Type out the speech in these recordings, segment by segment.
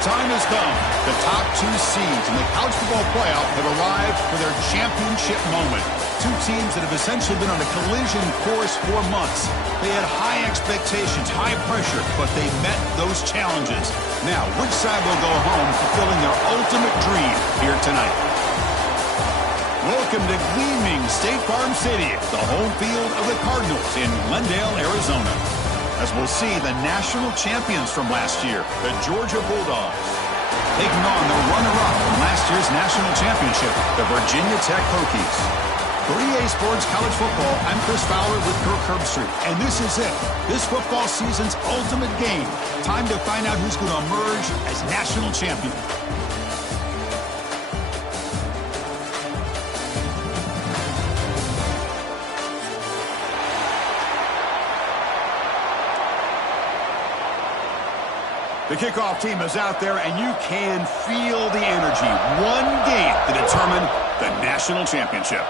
time has come. The top two seeds in the college football playoff have arrived for their championship moment. Two teams that have essentially been on a collision course for months. They had high expectations, high pressure, but they met those challenges. Now, which side will go home fulfilling their ultimate dream here tonight? Welcome to gleaming State Farm Stadium, the home field of the Cardinals in Glendale, Arizona, as we'll see the national champions from last year, the Georgia Bulldogs, taking on the runner-up from last year's national championship, the Virginia Tech Hokies. For EA Sports College Football, I'm Chris Fowler with Kirk Herbstreit, and this is it. This football season's ultimate game. Time to find out who's going to emerge as national champion. The kickoff team is out there, and you can feel the energy. One game to determine the national championship.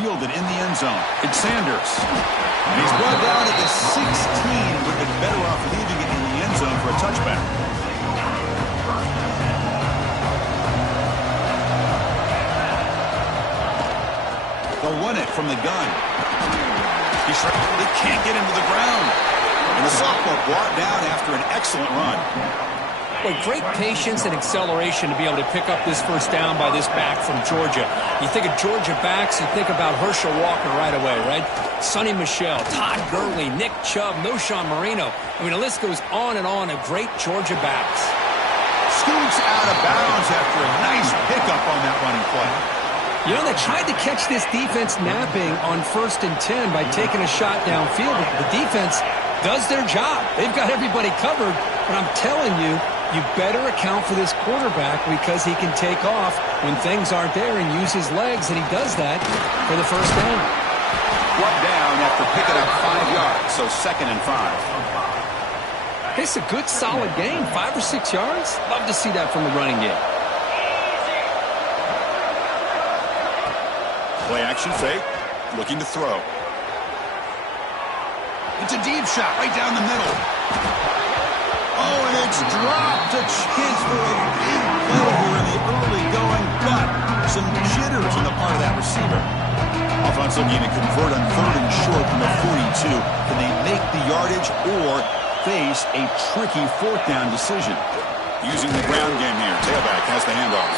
Fielded in the end zone. It's Sanders. And he's brought down at the 16. Would have been better off leaving it in the end zone for a touchback. They'll run it from the gun. They can't get him to the ground. And the sophomore brought down after an excellent run. Well, great patience and acceleration to be able to pick up this first down by this back from Georgia. You think of Georgia backs, you think about Herschel Walker right away, right? Sonny Michel, Todd Gurley, Nick Chubb, Noshawn Marino. I mean, the list goes on and on of great Georgia backs. Scoots out of bounds after a nice pickup on that running play. You know, they tried to catch this defense napping on 1st and 10 by taking a shot downfield. The defense does their job. They've got everybody covered, but I'm telling you, you better account for this quarterback because he can take off when things aren't there and use his legs, and he does that for the first down. Brought down after picking up 5 yards, so 2nd and 5. It's a good, solid game, 5 or 6 yards. Love to see that from the running game. Play action fake, looking to throw. It's a deep shot right down the middle. Oh, and it's dropped. A chance for a big play here in the early going, but some jitters on the part of that receiver. Offense looking to convert on 3rd and short from the 42. Can they make the yardage or face a tricky 4th down decision? Using the ground game here. Tailback has the handoff.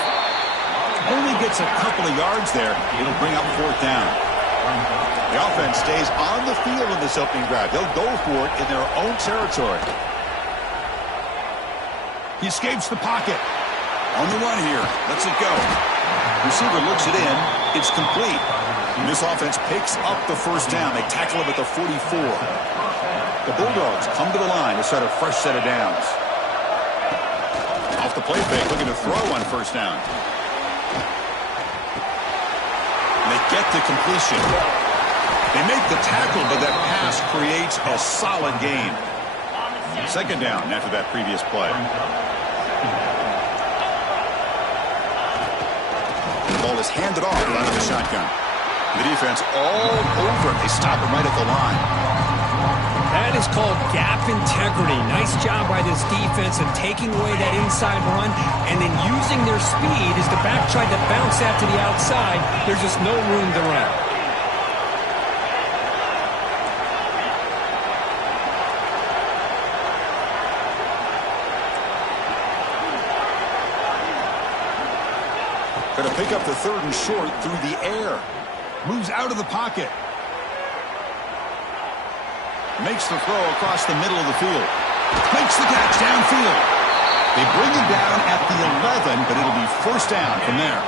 Only gets a couple of yards there. It'll bring up 4th down. The offense stays on the field in this opening drive. They'll go for it in their own territory. He escapes the pocket. On the run here. Lets it go. Receiver looks it in. It's complete. And this offense picks up the 1st down. They tackle him at the 44. The Bulldogs come to the line to start a fresh set of downs. Off the play fake, looking to throw on 1st down. And they get the completion. They make the tackle, but that pass creates a solid gain. 2nd down after that previous play. The ball is handed off out of the shotgun. The defense all over it. They stop him right at the line. That is called gap integrity. Nice job by this defense of taking away that inside run and then using their speed as the back tried to bounce that to the outside. There's just no room to run. Going to pick up the 3rd and short through the air. Moves out of the pocket. Makes the throw across the middle of the field. Makes the catch downfield. They bring him down at the 11, but it'll be 1st down from there.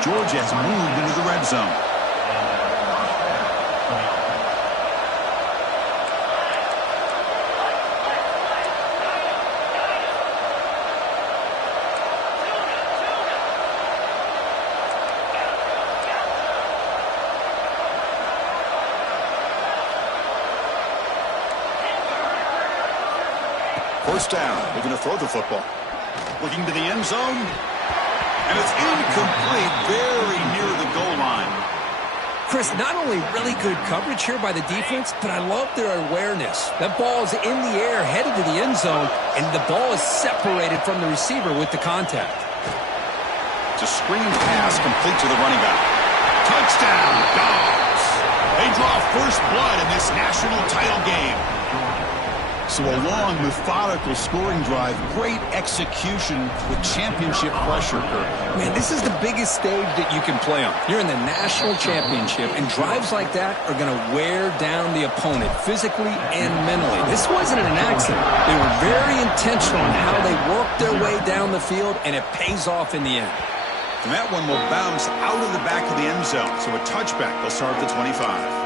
Georgia has moved into the red zone. First down. They're going to throw the football. Looking to the end zone. And it's incomplete, very near the goal line. Chris, not only really good coverage here by the defense, but I love their awareness. That ball is in the air, headed to the end zone, and the ball is separated from the receiver with the contact. It's a screen pass complete to the running back. Touchdown, Dogs! They draw first blood in this national title game. So a long, methodical scoring drive, great execution with championship pressure, Kirk. Man, this is the biggest stage that you can play on. You're in the national championship, and drives like that are going to wear down the opponent physically and mentally. This wasn't an accident. They were very intentional in how they worked their way down the field, and it pays off in the end. And that one will bounce out of the back of the end zone. So a touchback. They'll start at the 25.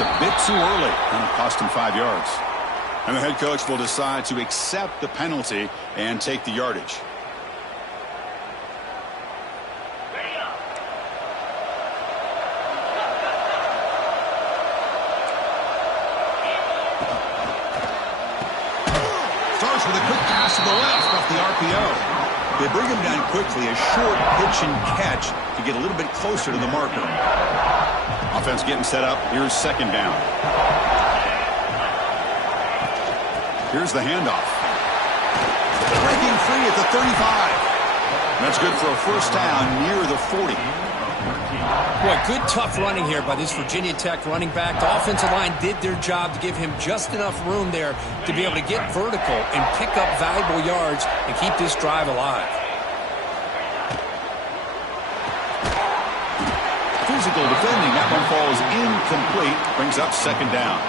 A bit too early, and it cost him 5 yards. And the head coach will decide to accept the penalty and take the yardage. Starts with a quick pass to the left off the RPO. They bring him down quickly, a short pitch and catch to get a little bit closer to the marker. Offense getting set up. Here's second down. Here's the handoff. Breaking free at the 35. That's good for a first down near the 40. Boy, good tough running here by this Virginia Tech running back. The offensive line did their job to give him just enough room there to be able to get vertical and pick up valuable yards and keep this drive alive. Physical defending. That one falls incomplete. Brings up second down.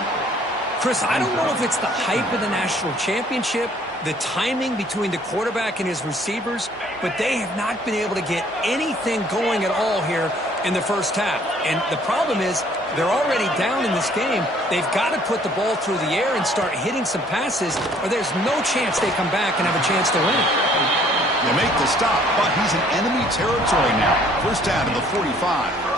Chris, I don't know if it's the hype of the national championship, the timing between the quarterback and his receivers, but they have not been able to get anything going at all here in the first half. And the problem is they're already down in this game. They've got to put the ball through the air and start hitting some passes, or there's no chance they come back and have a chance to win. They make the stop, but he's in enemy territory now. First down to the 45.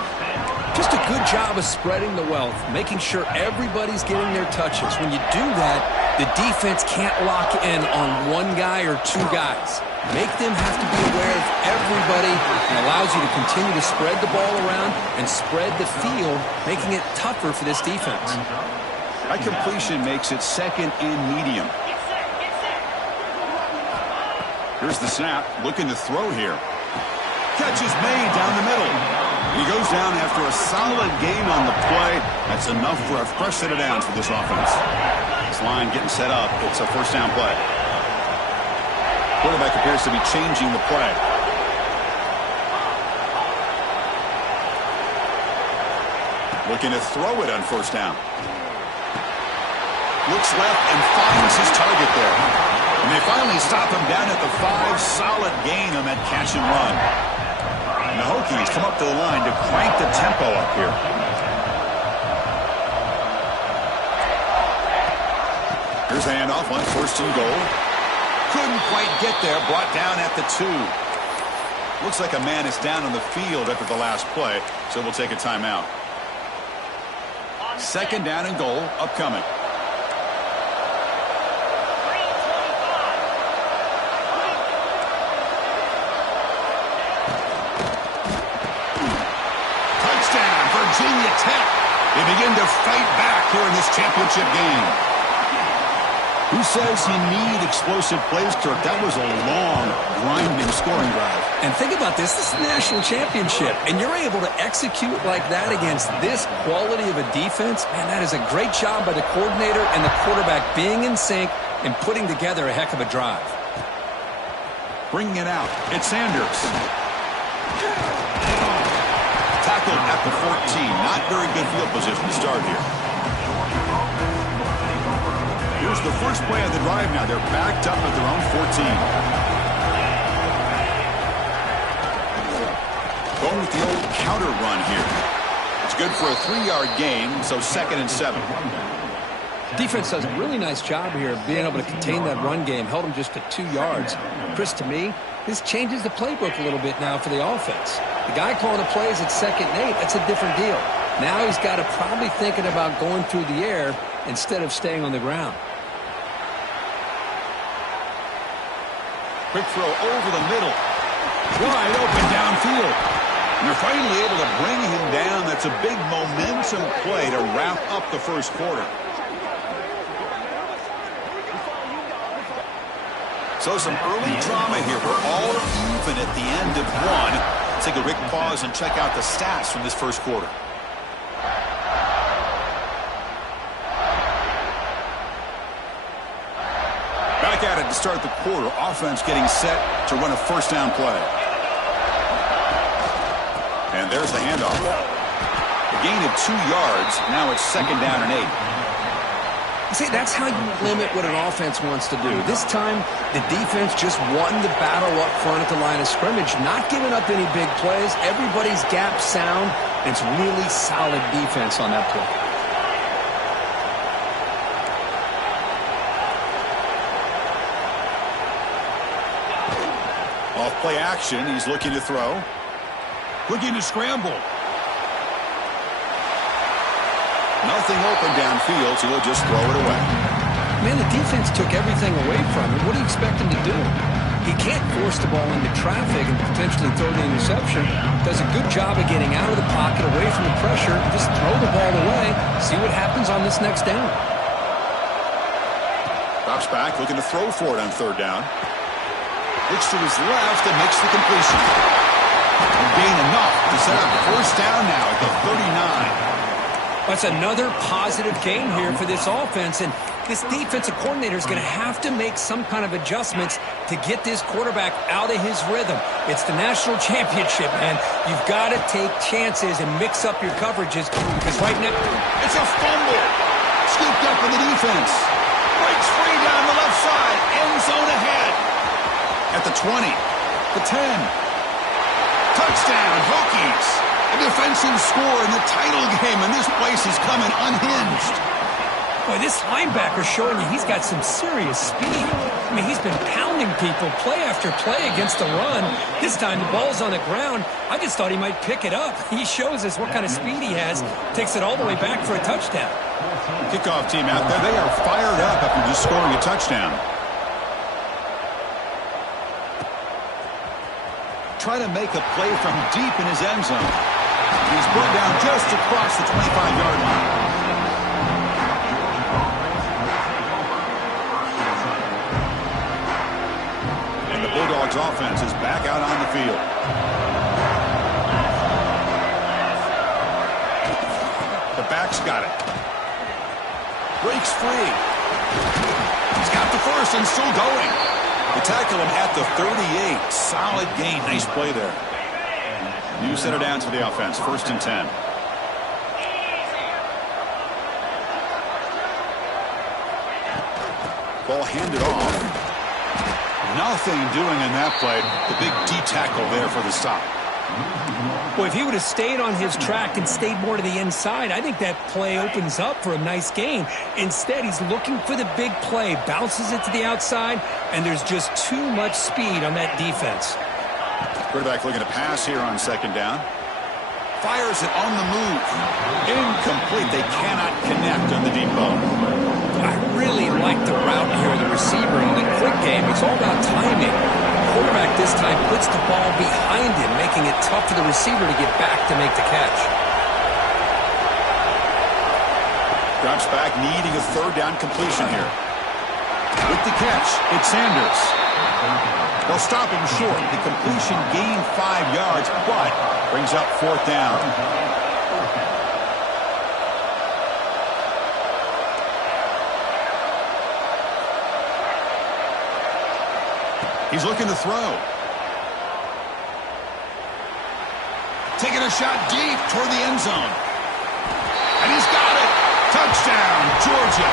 Just a good job of spreading the wealth, making sure everybody's getting their touches. When you do that, the defense can't lock in on one guy or two guys. Make them have to be aware of everybody, and allows you to continue to spread the ball around and spread the field, making it tougher for this defense. That completion makes it second and medium. Here's the snap, looking to throw here. Catch is made down the middle. He goes down after a solid gain on the play. That's enough for a fresh set of downs for this offense. This line getting set up. It's a first down play. Quarterback appears to be changing the play. Looking to throw it on first down. Looks left and finds his target there. And they finally stop him down at the 5. Solid gain on that catch and run. And the Hokies come up to the line to crank the tempo up here. Here's the handoff on first and goal. Couldn't quite get there. Brought down at the 2. Looks like a man is down on the field after the last play, so we'll take a timeout. Second down and goal upcoming. Virginia Tech. They begin to fight back here in this championship game. Who says you need explosive plays, Kirk? That was a long, grinding scoring drive. And think about this. This is the national championship, and you're able to execute like that against this quality of a defense. Man, that is a great job by the coordinator and the quarterback being in sync and putting together a heck of a drive. Bringing it out. It's Sanders. Tackled at the 14. Not very good field position to start here. Here's the first play of the drive now. They're backed up at their own 14. Going with the old counter run here. It's good for a 3-yard gain, so 2nd and 7. Defense does a really nice job here of being able to contain that run game, held them just to 2 yards. Chris, to me, this changes the playbook a little bit now for the offense. The guy calling the plays at 2nd and 8, that's a different deal. Now he's got to probably thinking about going through the air instead of staying on the ground. Quick throw over the middle. Wide open downfield. And they're finally able to bring him down. That's a big momentum play to wrap up the first quarter. So some early drama here. We're all even at the end of one. Take a quick pause and check out the stats from this first quarter. Back at it to start the quarter. Offense getting set to run a first down play. And there's the handoff. A gain of 2 yards. Now it's 2nd down and 8. See, that's how you limit what an offense wants to do. This time, the defense just won the battle up front at the line of scrimmage, not giving up any big plays. Everybody's gap sound. It's really solid defense on that play. Off play action. He's looking to throw. Looking to scramble. Nothing open downfield, so he'll just throw it away. Man, the defense took everything away from him. What do you expect him to do? He can't force the ball into traffic and potentially throw the interception. Does a good job of getting out of the pocket, away from the pressure, just throw the ball away, see what happens on this next down. Drops back, looking to throw for it on 3rd down. Looks to his left and makes the completion. And gain enough to set up first down now at the 39. That's another positive game here for this offense, and this defensive coordinator is going to have to make some kind of adjustments to get this quarterback out of his rhythm. It's the national championship, man. You've got to take chances and mix up your coverages, because right now it's a fumble. Scooped up in the defense. Breaks free down the left side. End zone ahead. At the 20. The 10. Touchdown, Hokies. A defensive score in the title game, and this place is coming unhinged. Boy, this linebacker's showing you he's got some serious speed. I mean, he's been pounding people play after play against the run. This time the ball's on the ground. I just thought he might pick it up. He shows us what kind of speed he has. Takes it all the way back for a touchdown. Kickoff team out there. They are fired up after just scoring a touchdown. Trying to make a play from deep in his end zone. He's brought down just across the 25-yard line. And the Bulldogs offense is back out on the field. The back's got it. Breaks free. He's got the first and still going. They tackle him at the 38. Solid gain. Nice play there. New center down to the offense. 1st and 10. Ball handed off. Nothing doing in that play. The big D tackle there for the stop. Boy, if he would have stayed on his track and stayed more to the inside, I think that play opens up for a nice gain. Instead, he's looking for the big play, bounces it to the outside, and there's just too much speed on that defense. Quarterback looking to pass here on 2nd down. Fires it on the move. Incomplete. They cannot connect on the deep ball. I really like the route here of the receiver in the quick game. It's all about timing. The quarterback this time puts the ball behind him, making it tough for the receiver to get back to make the catch. Drops back, needing a 3rd down completion here. With the catch, it's Sanders. They'll stop him short. The completion gained 5 yards, but brings up 4th down. He's looking to throw. Taking a shot deep toward the end zone. And he's got it. Touchdown, Georgia.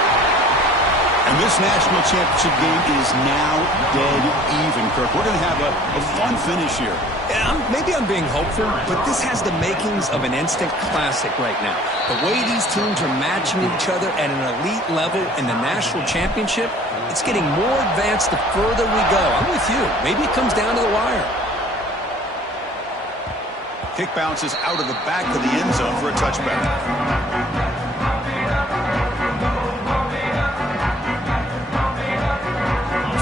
And this national championship game is now dead even, Kirk. We're going to have a fun finish here. Yeah, maybe I'm being hopeful, but this has the makings of an instant classic right now. The way these teams are matching each other at an elite level in the national championship, it's getting more advanced the further we go. I'm with you. Maybe it comes down to the wire. Kick bounces out of the back of the end zone for a touchback.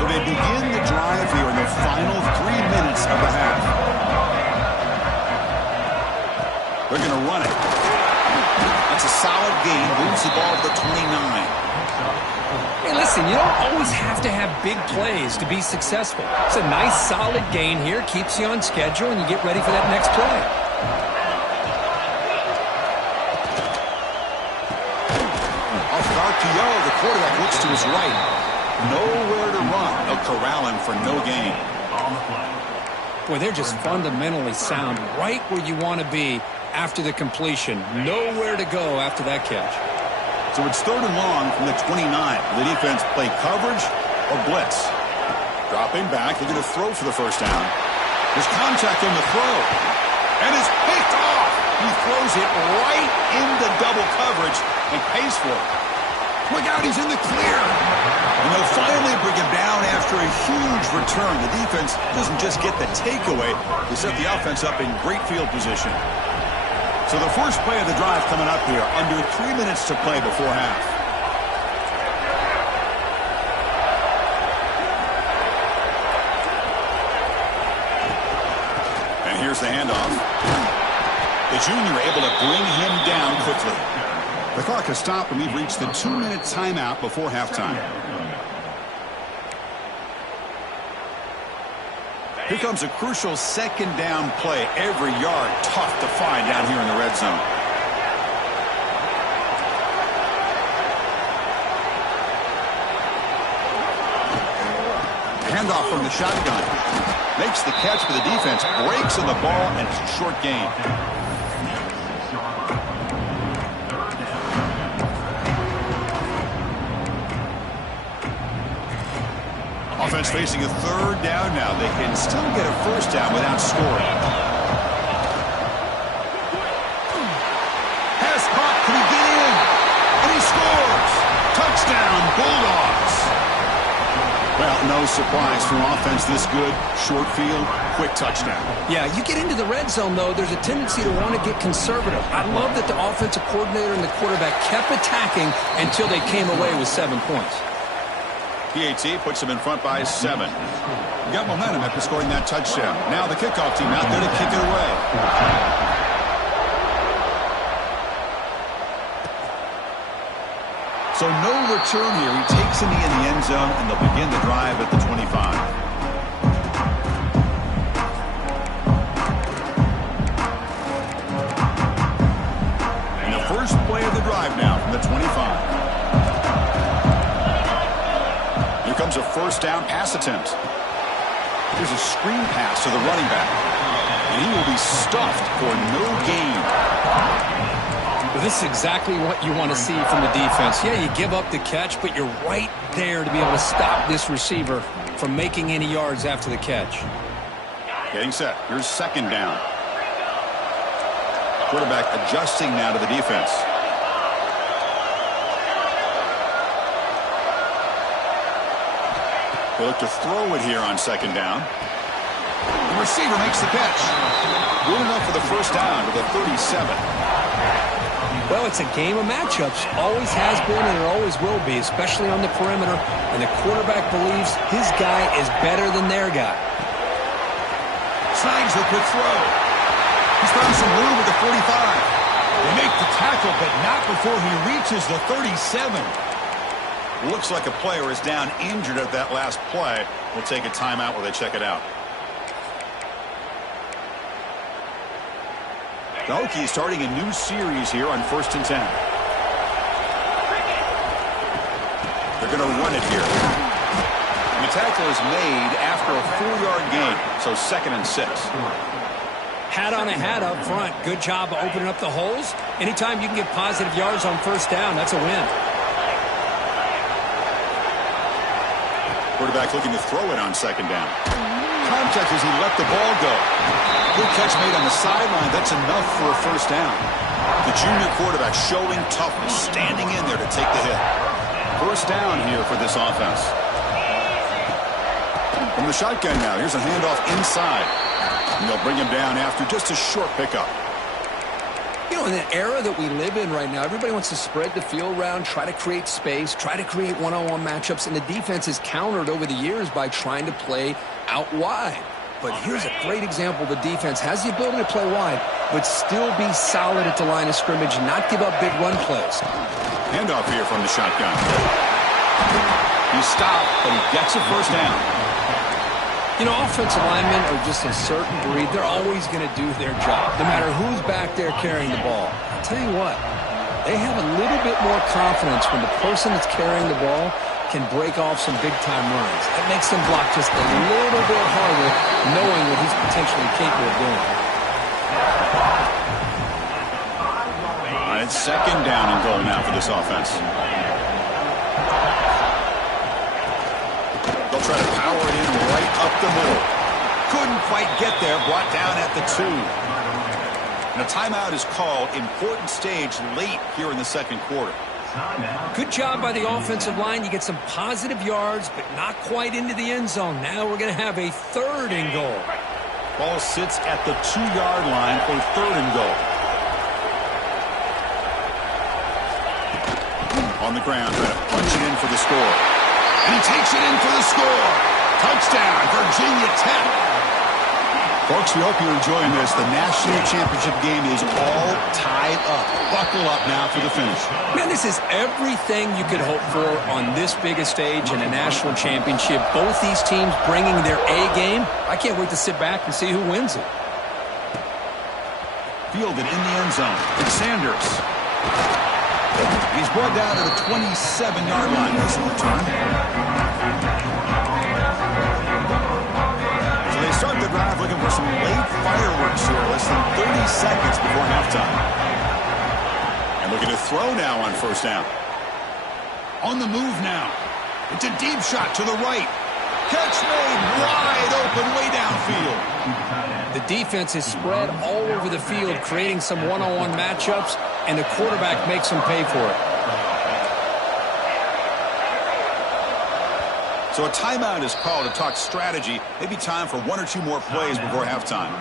So they begin the drive here in the final 3 minutes of the half. They're going to run it. That's a solid gain. Moves the ball to the 29. Hey, listen, you don't always have to have big plays to be successful. It's a nice, solid gain here. Keeps you on schedule, and you get ready for that next play. Off of RPO, the quarterback looks to his right. Nowhere to run. They'll corral him for no gain. Boy, they're just fundamentally sound right where you want to be after the completion. Nowhere to go after that catch. So it's 3rd and long from the 29. The defense play coverage or blitz. Dropping back, they're going to throw for the first down. There's contact on the throw. And it's picked off. He throws it right into double coverage and pays for it. Look out, he's in the clear. And they'll finally bring him down after a huge return. The defense doesn't just get the takeaway. They set the offense up in great field position. So the first play of the drive coming up here, under 3 minutes to play before half. And here's the handoff. The junior able to bring him down quickly. The clock has stopped and we've reached the 2-minute timeout before halftime. Here comes a crucial 2nd down play. Every yard tough to find down here in the red zone. Handoff from the shotgun. Makes the catch for the defense. Breaks on the ball and it's a short gain. Offense facing a 3rd down now. They can still get a first down without scoring. Pass caught. Can he get in? And he scores. Touchdown, Bulldogs. Well, no surprise for an offense this good. Short field, quick touchdown. Yeah, you get into the red zone, though, there's a tendency to want to get conservative. I love that the offensive coordinator and the quarterback kept attacking until they came away with 7 points. PAT puts them in front by 7. Got momentum after scoring that touchdown. Now the kickoff team out there to kick it away. So no return here. He takes him in the end zone, and they'll begin the drive at the 25. And the first play of the drive now from the 25. Comes a first down pass attempt. Here's a screen pass to the running back. And he will be stuffed for no gain. Well, this is exactly what you want to see from the defense. Yeah, you give up the catch, but you're right there to be able to stop this receiver from making any yards after the catch. Getting set. Here's 2nd down. Quarterback adjusting now to the defense. They look to throw it here on 2nd down. The receiver makes the catch. Good enough for the first down to the 37. Well, it's a game of matchups. Always has been and it always will be, especially on the perimeter. And the quarterback believes his guy is better than their guy. Snags the quick throw. He's found some room at the 45. They make the tackle, but not before he reaches the 37. Looks like a player is down injured at that last play. We'll take a timeout while they check it out. The Hokies starting a new series here on 1st and 10. They're going to run it here. And the tackle is made after a 4-yard gain, so 2nd and 6. Hat on a hat up front. Good job opening up the holes. Anytime you can get positive yards on first down, that's a win. quarterback looking to throw it on second down. Contact as he let the ball go. Good catch made on the sideline. That's enough for a first down. The junior quarterback showing toughness, standing in there to take the hit. First down here for this offense. From the shotgun now, here's a handoff inside. And they'll bring him down after just a short pickup. You know, in the era that we live in right now, everybody wants to spread the field around, try to create space, try to create one-on-one matchups, and the defense is countered over the years by trying to play out wide. But here's a great example. The defense has the ability to play wide, but still be solid at the line of scrimmage and not give up big run plays. Handoff here from the shotgun. He stopped, but he gets a first down. You know, offensive linemen are just a certain breed. They're always going to do their job, no matter who's back there carrying the ball. I'll tell you what, they have a little bit more confidence when the person that's carrying the ball can break off some big-time runs. That makes them block just a little bit harder, knowing what he's potentially capable of doing. All right, second down and goal now for this offense. They'll try to power it in right up the middle. Couldn't quite get there, brought down at the 2. And a timeout is called. Important stage late here in the second quarter. Good job by the offensive line. You get some positive yards, but not quite into the end zone. Now we're going to have a 3rd and goal. Ball sits at the 2-yard line for 3rd and goal. On the ground, trying to punch it in for the score. And he takes it in for the score. Touchdown, Virginia Tech. Folks, we hope you're enjoying this. The national championship game is all tied up. Buckle up now for the finish. Man, this is everything you could hope for on this big a stage in a national championship. Both these teams bringing their A game. I can't wait to sit back and see who wins it. Fielded in the end zone. And Sanders. He's brought down to the 27-yard line. This return. So they start the drive looking for some late fireworks here. Less than 30 seconds before halftime. And looking to throw now on first down. On the move now. It's a deep shot to the right. Catch made wide open way downfield. The defense is spread all over the field, creating some one-on-one matchups, and the quarterback makes them pay for it. So a timeout is called to talk strategy. Maybe time for 1 or 2 more plays before halftime.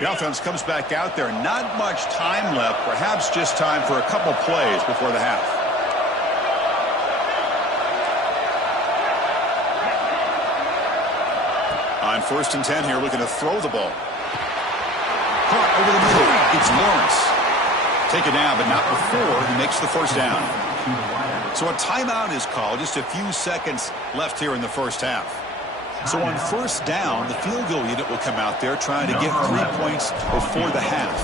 The offense comes back out there. Not much time left. Perhaps just time for a couple plays before the half. On 1st and 10 here, looking to throw the ball. Caught over the middle. It's Lawrence. Take it down, but not before he makes the first down. So a timeout is called. Just a few seconds left here in the first half. So on first down, the field goal unit will come out there trying to get 3 points before the half.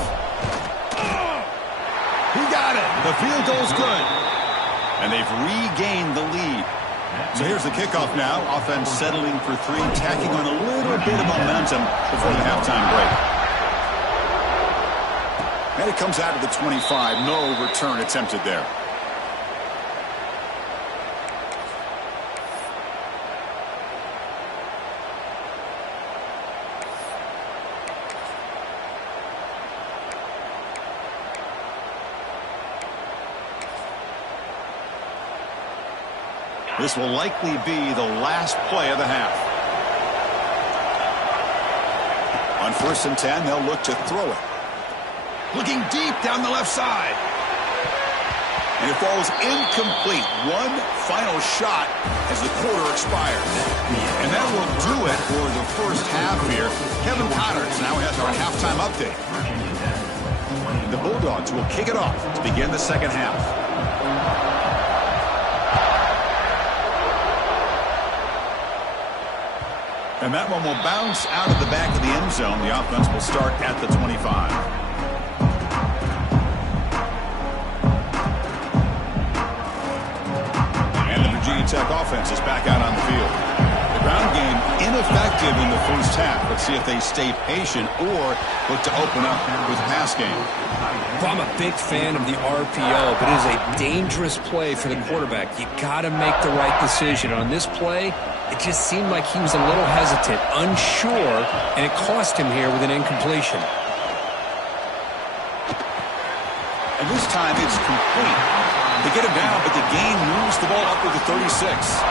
He got it. The field goal's good. And they've regained the lead. So here's the kickoff now. Offense settling for 3, tacking on a little bit of momentum before the halftime break. And it comes out of the 25. No return attempted there. This will likely be the last play of the half. On 1st and 10, they'll look to throw it. Looking deep down the left side. And it falls incomplete. One final shot as the quarter expires. And that will do it for the first half here. Kevin Connors now has our halftime update. The Bulldogs will kick it off to begin the second half. And that one will bounce out of the back of the end zone. The offense will start at the 25. And the Virginia Tech offense is back out on the field. The ground game ineffective in the first half. Let's see if they stay patient or look to open up with pass game. Well, I'm a big fan of the RPO, but it is a dangerous play for the quarterback. You got to make the right decision. On this play, it just seemed like he was a little hesitant, unsure, and it cost him here with an incompletion. And this time it's complete. They get him down, but the gain moves the ball up to the 36.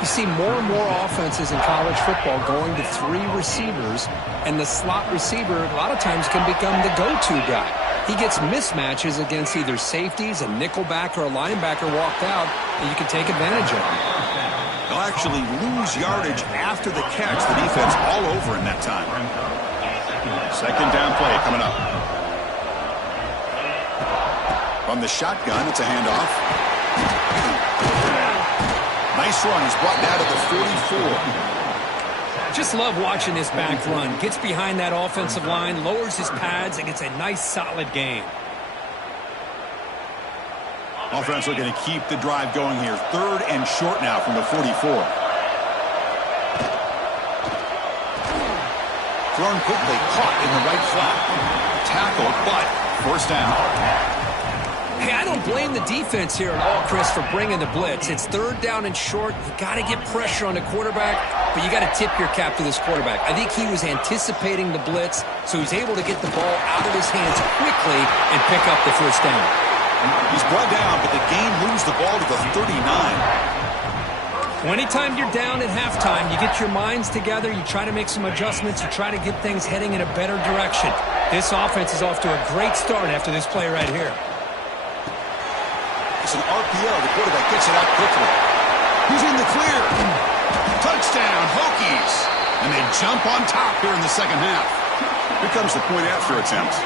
You see more and more offenses in college football going to 3 receivers, and the slot receiver a lot of times can become the go-to guy. He gets mismatches against either safeties, a nickelback, or a linebacker walked out, and you can take advantage of him. They'll actually lose yardage after the catch. The defense all over him that time. Second down play coming up. From the shotgun, it's a handoff. Nice run. He's brought down to the 44. Just love watching this back run. Gets behind that offensive line, lowers his pads, and gets a nice, solid gain. Offense looking to keep the drive going here. 3rd and short now from the 44. Thrown quickly, caught in the right flat. Tackled, but first down. Hey, I don't blame the defense here at all, Chris, for bringing the blitz. It's 3rd down and short. You got to get pressure on the quarterback, but you got to tip your cap to this quarterback. I think he was anticipating the blitz, so he's able to get the ball out of his hands quickly and pick up the first down. He's brought down, but the game moves the ball to the 39. Anytime you're down at halftime, you get your minds together, you try to make some adjustments, you try to get things heading in a better direction. This offense is off to a great start after this play right here. It's an RPO. The quarterback gets it out quickly. He's in the clear. Touchdown, Hokies. And they jump on top here in the second half. Here comes the point after attempt.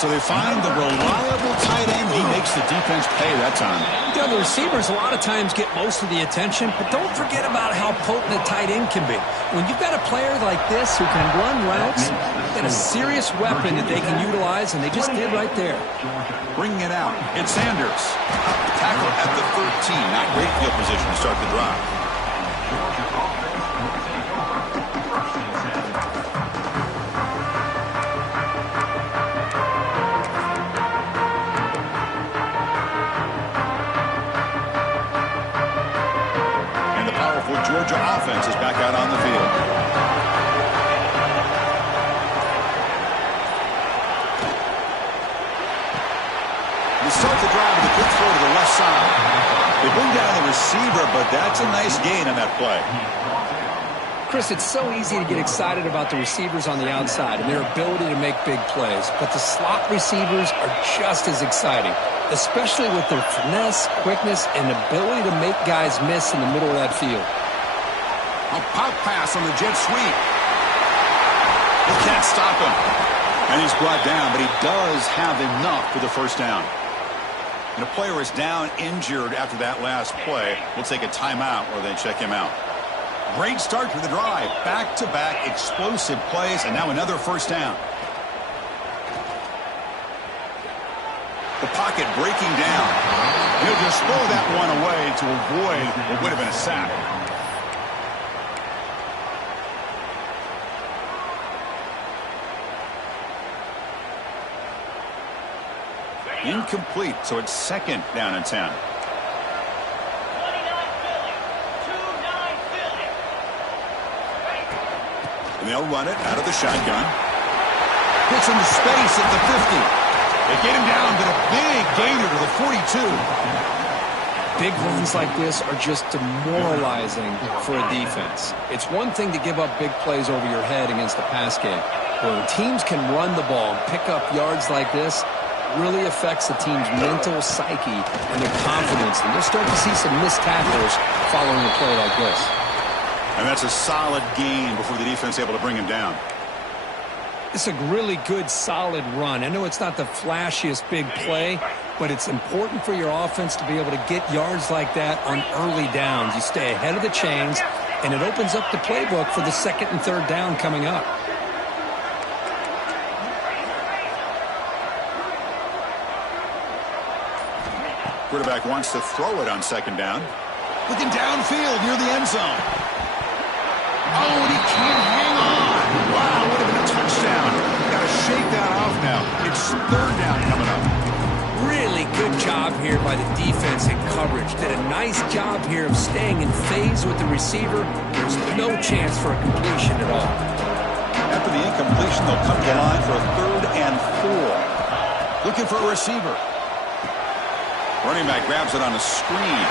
So they find the reliable tight end. He makes the defense pay that time. You know, the receivers a lot of times get most of the attention, but don't forget about how potent a tight end can be. When you've got a player like this who can run routes, you've got a serious weapon that they can utilize, and they just did right there. Bringing it out. It's Sanders. Tackle at the 13. Not great field position to start the drive. Georgia offense is back out on the field. They start the drive with a quick throw to the left side. They bring down the receiver, but that's a nice gain on that play. Chris, it's so easy to get excited about the receivers on the outside and their ability to make big plays, but the slot receivers are just as exciting, especially with their finesse, quickness, and ability to make guys miss in the middle of that field. A pop pass on the jet sweep. They can't stop him. And he's brought down, but he does have enough for the first down. And a player is down injured after that last play. We'll take a timeout or then check him out. Great start to the drive. Back-to-back explosive plays, and now another first down. The pocket breaking down. He'll just throw that one away to avoid what would have been a sack. Incomplete, so it's 2nd down and 10. And they'll run it out of the shotgun. Gets into space at the 50. They get him down to the big gainer to the 42. Big runs like this are just demoralizing for a defense. It's one thing to give up big plays over your head against the pass game. But when teams can run the ball and pick up yards like this, really affects the team's mental psyche and their confidence. And you'll start to see some missed tackles following a play like this. And that's a solid gain before the defense is able to bring him down. It's a really good, solid run. I know it's not the flashiest big play, but it's important for your offense to be able to get yards like that on early downs. You stay ahead of the chains, and it opens up the playbook for the 2nd and 3rd down coming up. Quarterback wants to throw it on 2nd down. Looking downfield near the end zone. Oh, and he can't hang on. Wow, would have been a touchdown. Got to shake that off now. It's third down coming up. Really good job here by the defense in coverage. Did a nice job here of staying in phase with the receiver. There's no chance for a completion at all. After the incompletion, they'll come to the line for a 3rd and 4. Looking for a receiver. Running back grabs it on a screen.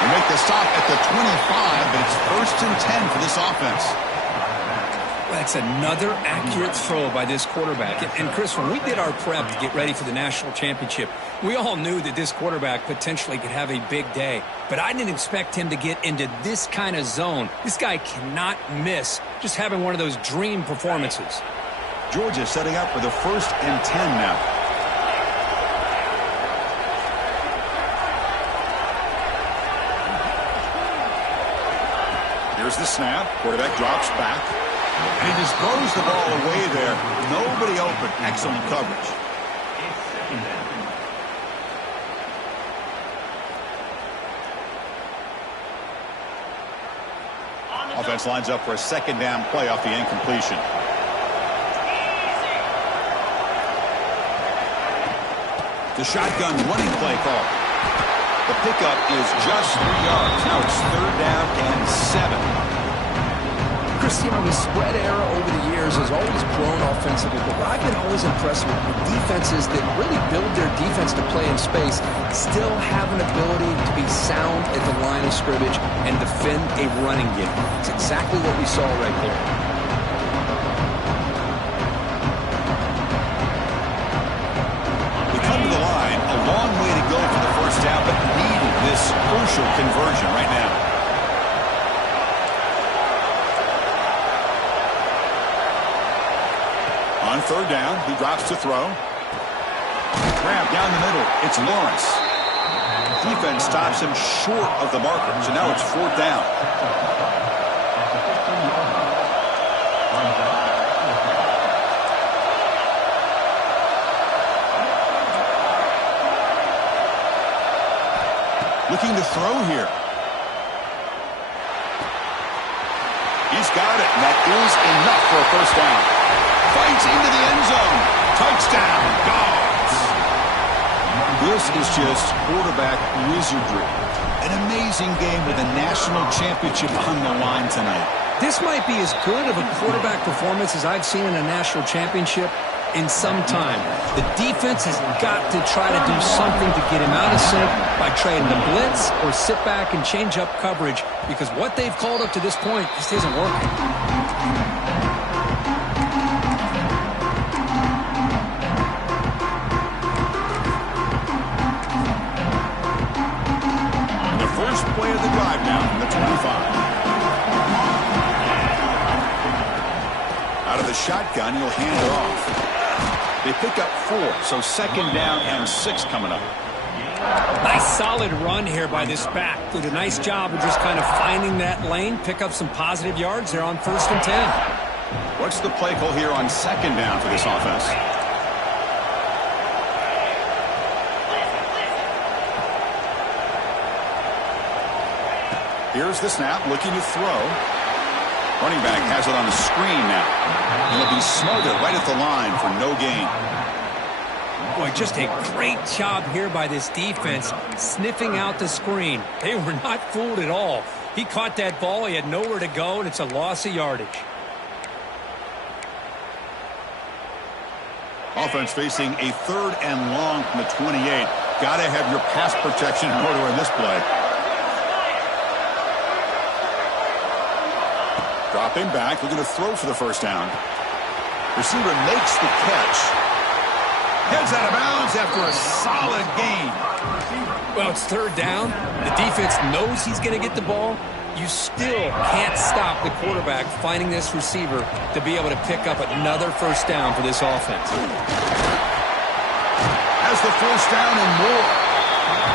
They make the stop at the 25, but it's 1st and 10 for this offense. That's another accurate throw by this quarterback. And Chris, when we did our prep to get ready for the national championship, we all knew that this quarterback potentially could have a big day. But I didn't expect him to get into this kind of zone. This guy cannot miss just having one of those dream performances. Georgia setting up for the 1st and 10 now. Here's the snap. Quarterback drops back. And he just throws the ball away there. Nobody open. Excellent coverage. Offense lines up for a 2nd down play off the incompletion. The shotgun running play call. The pickup is just 3 yards. Now it's 3rd down and 7. Chris, you know, the spread era over the years has always grown offensively, but what I've been always impressed with defenses that really build their defense to play in space still have an ability to be sound at the line of scrimmage and defend a running game. It's exactly what we saw right there. We come to the line, a long way to go for the 1st down, but needed this crucial conversion right now. On 3rd down, he drops to throw. Grab down the middle. It's Lawrence. Defense stops him short of the marker, so now it's 4th down. Looking to throw here. He's got it, and that is enough for a 1st down. Fights into the end zone. Touchdown, Dogs. This is just quarterback wizardry. An amazing game with a national championship on the line tonight. This might be as good of a quarterback performance as I've seen in a national championship in some time. The defense has got to try to do something to get him out of sync by trying to blitz or sit back and change up coverage, because what they've called up to this point just isn't working. Play of the drive now from the 25. Out of the shotgun, he'll hand it off. They pick up 4, so 2nd down and 6 coming up. Nice solid run here by this back. Did a nice job of just kind of finding that lane, pick up some positive yards there on 1st and 10. What's the play call here on 2nd down for this offense? Here's the snap, looking to throw. Running back has it on the screen now. And he'll be smothered right at the line for no gain. Boy, just a great job here by this defense, sniffing out the screen. They were not fooled at all. He caught that ball, he had nowhere to go, and it's a loss of yardage. Offense facing a 3rd and long from the 28. Got to have your pass protection in order in this play. Dropping back, looking to throw for the 1st down. Receiver makes the catch. Heads out of bounds after a solid gain. Well, it's 3rd down. The defense knows he's going to get the ball. You still can't stop the quarterback finding this receiver to be able to pick up another 1st down for this offense. Has the 1st down and more.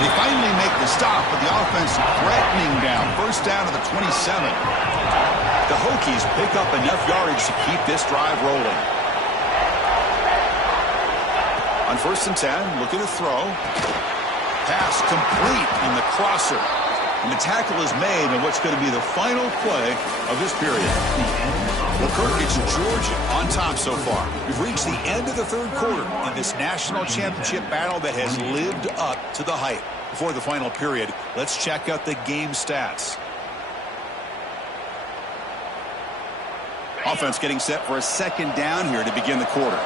They finally make the stop, but the offense threatening down. 1st down to the 27. The Hokies pick up enough yardage to keep this drive rolling. On 1st and 10, looking to throw. Pass complete in the crosser. And the tackle is made on what's going to be the final play of this period. Well, Kirk, it's Georgia on top so far. We've reached the end of the third quarter in this national championship battle that has lived up to the hype. Before the final period, let's check out the game stats. Offense getting set for a second down here to begin the quarter.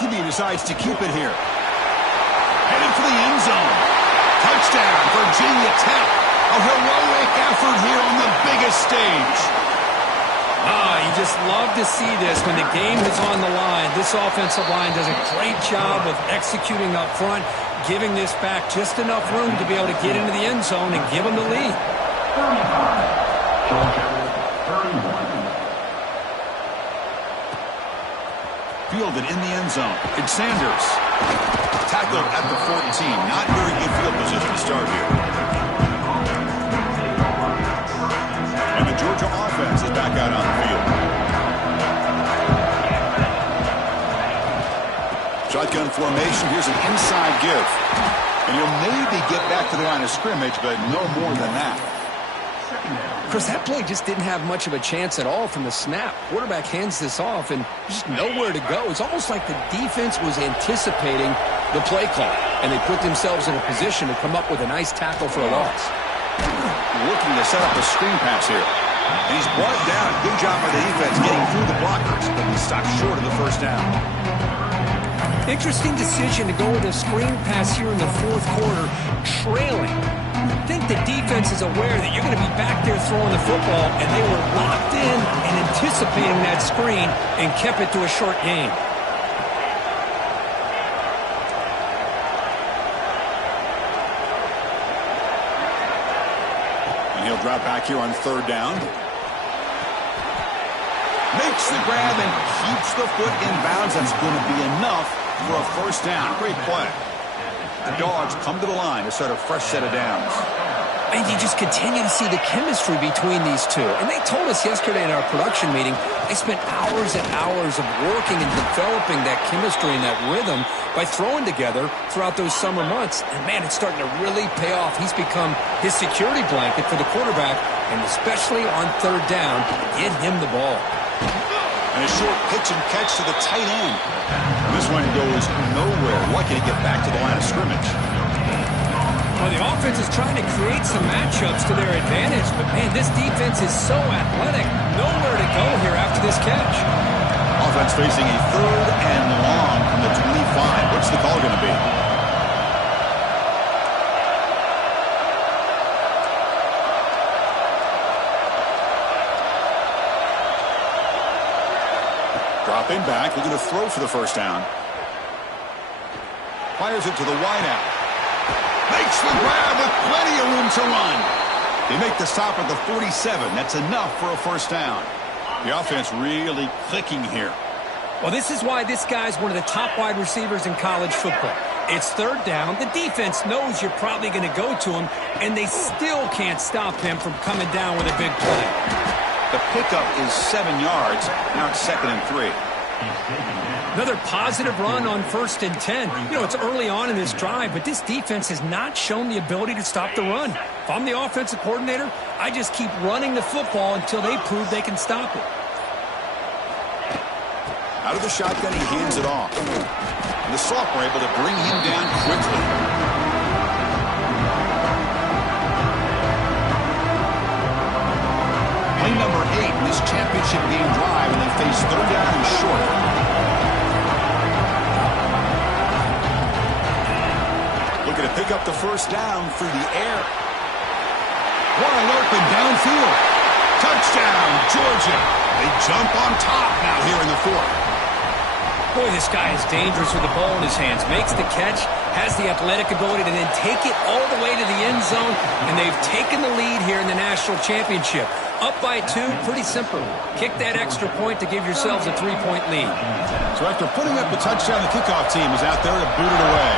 QB decides to keep it here. Headed for the end zone. Touchdown, Virginia Tech. A heroic effort here on the biggest stage. You just love to see this when the game is on the line. This offensive line does a great job of executing up front, giving this back just enough room to be able to get into the end zone and give them the lead. Fielded in the end zone. It's Sanders. Tackled at the 14. Not very good field position to start here. And the Georgia offense is back out on the field. Shotgun formation. Here's an inside give. And he'll maybe get back to the line of scrimmage, but no more than that. Chris, that play just didn't have much of a chance at all from the snap. Quarterback hands this off and just nowhere to go. It's almost like the defense was anticipating the play call, and they put themselves in a position to come up with a nice tackle for a loss. Looking to set up a screen pass here. And he's brought it down. Good job by the defense getting through the blockers, but he stopped short of the first down. Interesting decision to go with a screen pass here in the fourth quarter, trailing. I think the defense is aware that you're going to be back there throwing the football, and they were locked in and anticipating that screen and kept it to a short gain. And he'll drop back here on third down. Makes the grab and keeps the foot in bounds. That's going to be enough for a first down. Great play. The Dogs come to the line to start a fresh set of downs. And you just continue to see the chemistry between these two. And they told us yesterday in our production meeting, they spent hours and hours of working and developing that chemistry and that rhythm by throwing together throughout those summer months. And, man, it's starting to really pay off. He's become his security blanket for the quarterback, and especially on third down, get him the ball. And a short pitch and catch to the tight end. And this one goes nowhere. Lucky to get back to the line of scrimmage. Well, the offense is trying to create some matchups to their advantage, but, man, this defense is so athletic. Nowhere to go here after this catch. Offense facing a third and long from the 25. What's the call going to be? Dropping back, looking to throw for the first down. Fires it to the wideout. Makes the grab with plenty of room to run. They make the stop at the 47. That's enough for a first down. The offense really clicking here. Well, this is why this guy's one of the top wide receivers in college football. It's third down. The defense knows you're probably going to go to him, and they still can't stop him from coming down with a big play. The pickup is 7 yards. Now it's 2nd and 3. Another positive run on 1st and 10. You know, it's early on in this drive, but this defense has not shown the ability to stop the run. If I'm the offensive coordinator, I just keep running the football until they prove they can stop it. Out of the shotgun, he hands it off. And the sophomore able to bring him down quickly. Play number 8 in this championship game drive, and they face third down and short. Looking to pick up the first down through the air. Wide open downfield. Touchdown, Georgia. They jump on top now here in the fourth. Boy, this guy is dangerous with the ball in his hands. Makes the catch, has the athletic ability to then take it all the way to the end zone, and they've taken the lead here in the national championship. Up by 2, pretty simple. Kick that extra point to give yourselves a 3-point lead. So after putting up the touchdown, the kickoff team is out there to boot it away.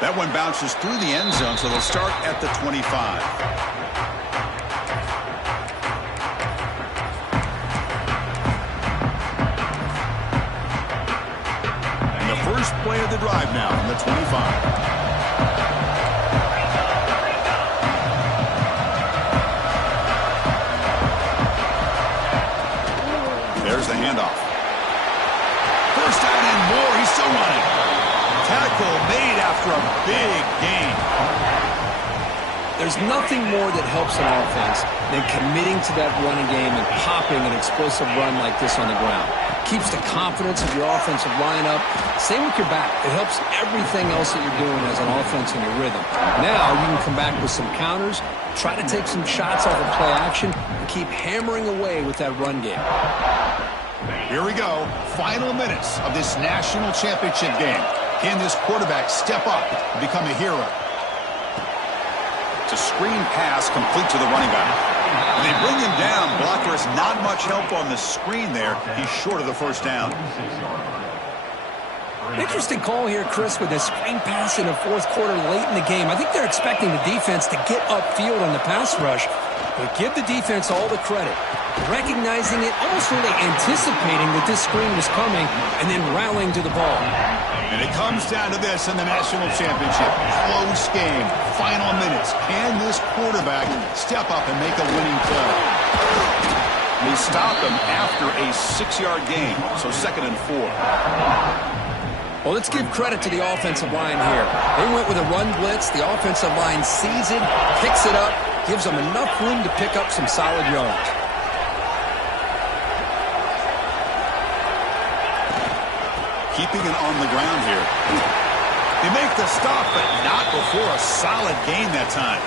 That one bounces through the end zone, so they'll start at the 25. way of the drive now from the 25. There's the handoff. First down and more. He's still running. Tackle made after a big gain. There's nothing more that helps an offense than committing to that running game and popping an explosive run like this on the ground. Keeps the confidence of your offensive lineup. Same with your back. It helps everything else that you're doing as an offense in your rhythm. Now you can come back with some counters, try to take some shots off of play action, and keep hammering away with that run game. Here we go. Final minutes of this national championship game. Can this quarterback step up and become a hero? It's a screen pass complete to the running back. When they bring him down, blocker is not much help on the screen there. He's short of the first down. Interesting call here, Chris, with a screen pass in the fourth quarter late in the game. I think they're expecting the defense to get upfield on the pass rush, but give the defense all the credit. Recognizing it, almost really anticipating that this screen was coming, and then rallying to the ball. And it comes down to this in the national championship. Close game. Final minutes. Can this quarterback step up and make a winning play? They stop him after a 6-yard gain, so 2nd and 4. Well, let's give credit to the offensive line here. They went with a run blitz. The offensive line sees it, picks it up, gives them enough room to pick up some solid yards. Keeping it on the ground here. They make the stop, but not before a solid gain that time.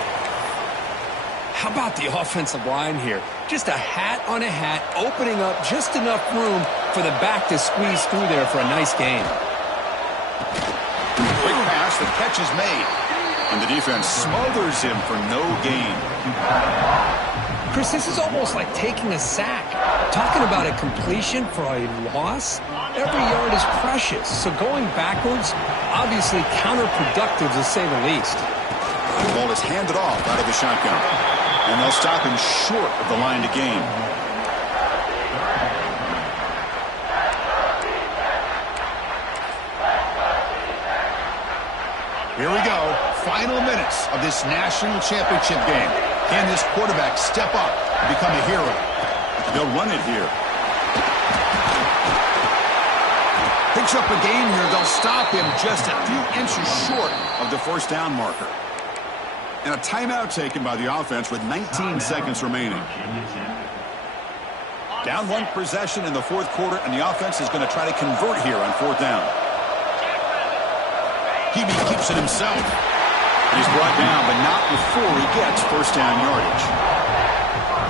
How about the offensive line here? Just a hat on a hat, opening up just enough room for the back to squeeze through there for a nice gain. Quick pass, the catch is made. And the defense smothers him for no gain. Chris, this is almost like taking a sack. Talking about a completion for a loss, every yard is precious. So going backwards, obviously counterproductive to say the least. The ball is handed off out of the shotgun. And they'll stop him short of the line to gain. Here we go. Final minutes of this national championship game. Can this quarterback step up and become a hero? They'll run it here. Picks up a gain here. They'll stop him just a few inches short of the first down marker. And a timeout taken by the offense with 19 seconds remaining. Down one possession in the fourth quarter, and the offense is going to try to convert here on 4th down. Hebe keeps it himself. He's brought down, but not before he gets first down yardage.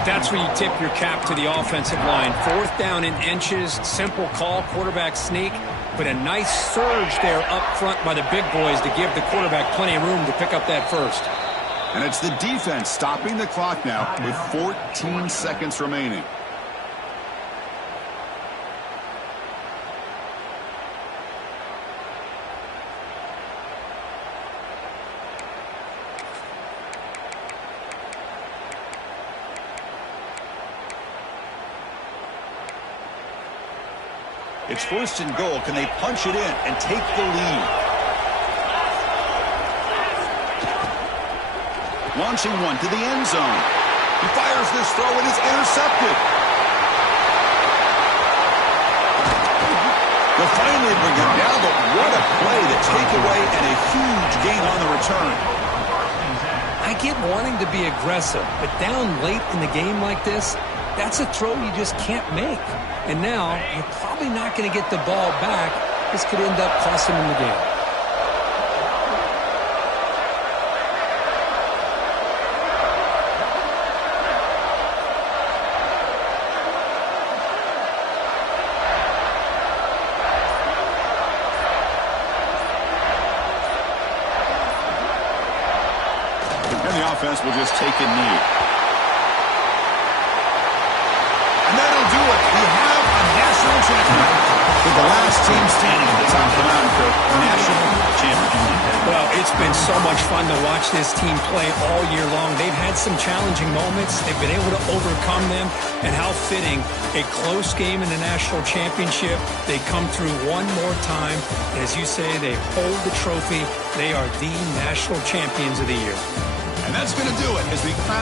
That's where you tip your cap to the offensive line. 4th down in inches, simple call, quarterback sneak, but a nice surge there up front by the big boys to give the quarterback plenty of room to pick up that first. And it's the defense stopping the clock now with 14 seconds remaining. It's 1st and goal. Can they punch it in and take the lead? Launching one to the end zone. He fires this throw and it's intercepted. They'll finally bring him down, but what a play, the takeaway and a huge gain on the return. I get wanting to be aggressive, but down late in the game like this, that's a throw you just can't make. And now, you're probably not going to get the ball back. This could end up costing him the game. And the offense will just take a knee. And that'll do it. We have a national champion. With the last team standing at the top of the mountain for national championship. championship. Well, it's been so much fun to watch this team play all year long. They've had some challenging moments. They've been able to overcome them. And how fitting, a close game in the national championship. They come through one more time. And as you say, they hold the trophy. They are the national champions of the year. And that's going to do it as we crown